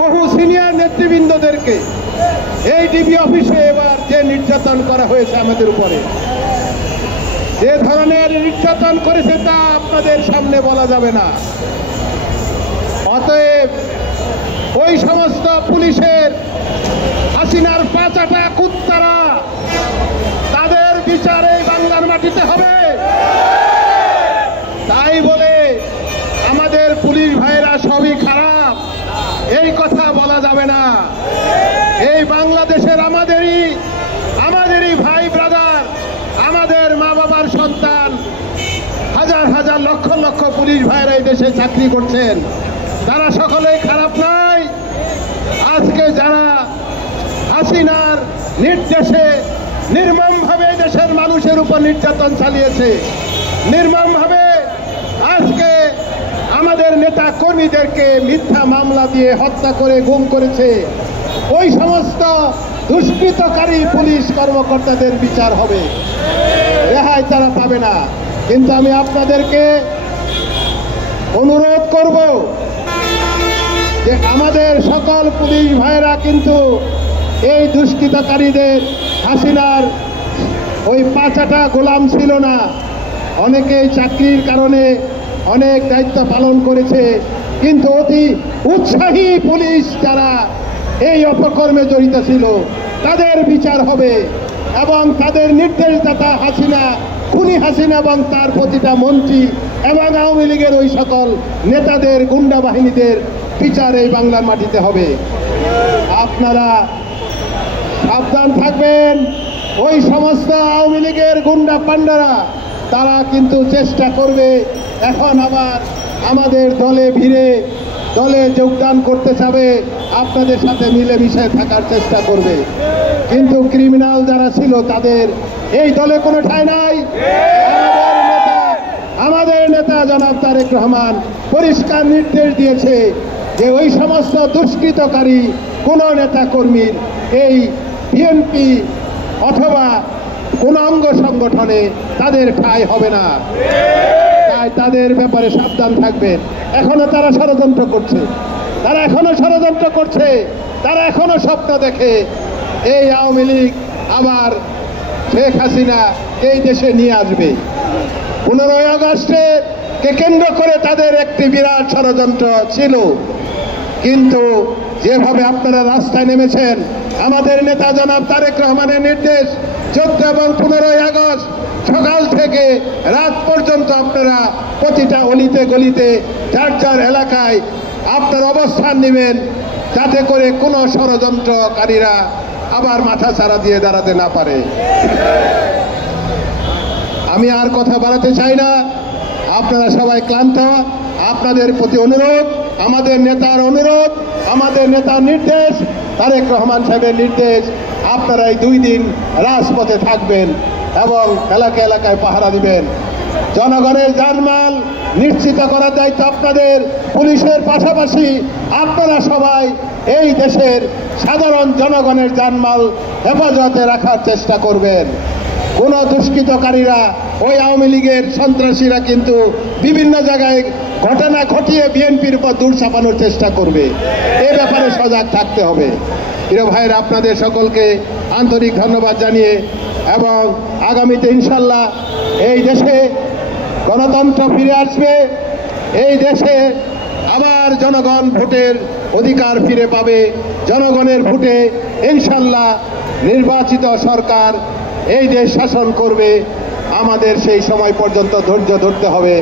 বহু সিনিয়র নেতৃবৃন্দদেরকে এই ডিবি অফিসে এবার যে নির্যাতন করা হয়েছে আমাদের উপরে, যে ধরনের নির্যাতন করেছে তা আপনাদের সামনে বলা যাবে না। অতএব ওই সমস্ত পুলিশের হাসিনার পাচাটা কুত্তারা, তাদের বিচার এই বাংলার মাটিতে হবে। তাই বলে আমাদের পুলিশ ভাইরা সবই খারাপ এই কথা বলা যাবে না। এই বাংলাদেশের আমাদেরই ভাই ব্রাদার, আমাদের মা বাবার সন্তান, হাজার হাজার লক্ষ লক্ষ পুলিশ ভাইরা এই দেশে চাকরি করছেন, তারা সকলেই খারাপ নয়। আজকে যারা হাসিনার নির্দেশে নির্মমভাবে দেশের মানুষের উপর নির্যাতন চালিয়েছে, নির্মমভাবে আজকে আমাদের নেতা কর্মীদেরকে মিথ্যা মামলা দিয়ে হত্যা করে গুম করেছে, ওই সমস্ত দুষ্কৃতকারী পুলিশ কর্মকর্তাদের বিচার হবে, রেহাই তারা পাবে না। কিন্তু আমি আপনাদেরকে অনুরোধ করব যে আমাদের সকল পুলিশ ভাইরা কিন্তু এই দুষ্কৃতকারীদের, হাসিনার ওই পাচাটা গোলাম ছিল না। অনেকেই চাকরির কারণে অনেক দায়িত্ব পালন করেছে, কিন্তু অতি উৎসাহী পুলিশ যারা এই অপকর্মে জড়িত ছিল তাদের বিচার হবে এবং তাদের নির্দেশদাতা হাসিনা, খুনি হাসিনা এবং তার প্রতিটা মন্ত্রী এবং আওয়ামী লীগের ওই সকল নেতাদের, গুন্ডা বাহিনীদের বিচার এই বাংলার মাটিতে হবে। আপনারা সাবধান থাকবেন। ওই সমস্ত আওয়ামী লীগের গুন্ডা পান্ডারা তারা কিন্তু চেষ্টা করবে এখন আবার আমাদের দলে যোগদান করতে চাবে, আপনাদের সাথে মিলেমিশে থাকার চেষ্টা করবে। কিন্তু ক্রিমিনাল যারা ছিল তাদের এই দলে কোনো ঠাঁই নাই। আমাদের নেতা জনাব তারেক রহমান পরিষ্কার নির্দেশ দিয়েছে যে ওই সমস্ত দুষ্কৃতকারী কোন নেতা কর্মীর এই বিএনপি অথবা কোন অঙ্গ সংগঠনে তাদের ঠাঁই হবে না। তাই তাদের ব্যাপারে সাবধান থাকবেন। এখনো তারা ষড়যন্ত্র করছে, তারা এখনো স্বপ্ন দেখে এই আওয়ামী লীগ আবার শেখ হাসিনা এই দেশে নিয়ে আসবে। 15ই আগস্টে কে কেন্দ্র করে তাদের একটি বিরাট ষড়যন্ত্র ছিল, কিন্তু যেভাবে আপনারা রাস্তায় নেমেছেন, আমাদের নেতা জনাব তারেক রহমানের নির্দেশ 14 এবং 15ই আগস্ট সকাল থেকে রাত পর্যন্ত আপনারা প্রতিটা অলিতে গলিতে যার যার এলাকায় আপনার অবস্থান নেবেন, যাতে করে কোনো ষড়যন্ত্রকারীরা আবার মাথা ছাড়া দিয়ে দাঁড়াতে না পারে। আমি আর কথা বাড়াতে চাই না, আপনারা সবাই ক্লান্ত। আপনাদের প্রতি অনুরোধ, আমাদের নেতার অনুরোধ, আমাদের নেতার নির্দেশ, তারেক রহমান সাহেবের নির্দেশ, আপনারা এই 2 দিন রাজপথে থাকবেন এবং এলাকায় পাহারা দিবেন। জনগণের জানমাল নিশ্চিত করার দায়িত্ব আপনাদের। পুলিশের পাশাপাশি আপনারা সবাই এই দেশের সাধারণ জনগণের জানমাল হেফাজতে রাখার চেষ্টা করবেন। কোন দুষ্কৃতকারীরা, ওই আওয়ামী লীগের সন্ত্রাসীরা কিন্তু বিভিন্ন জায়গায় ঘটনা ঘটিয়ে বিএনপির উপর দূর চাপানোর চেষ্টা করবে। এ ব্যাপারে সজাগ থাকতে হবে। প্রিয় ভাইয়েরা, আপনাদের সকলকে আন্তরিক ধন্যবাদ জানিয়ে এবং আগামীতে ইনশাল্লাহ এই দেশে গণতন্ত্র ফিরে আসবে, এই দেশে আবার জনগণ ভোটের অধিকার ফিরে পাবে। জনগণের ভোটে ইনশাল্লাহ নির্বাচিত সরকার এই দেশ শাসন করবে। আমাদের সেই সময় পর্যন্ত ধৈর্য ধরতে হবে।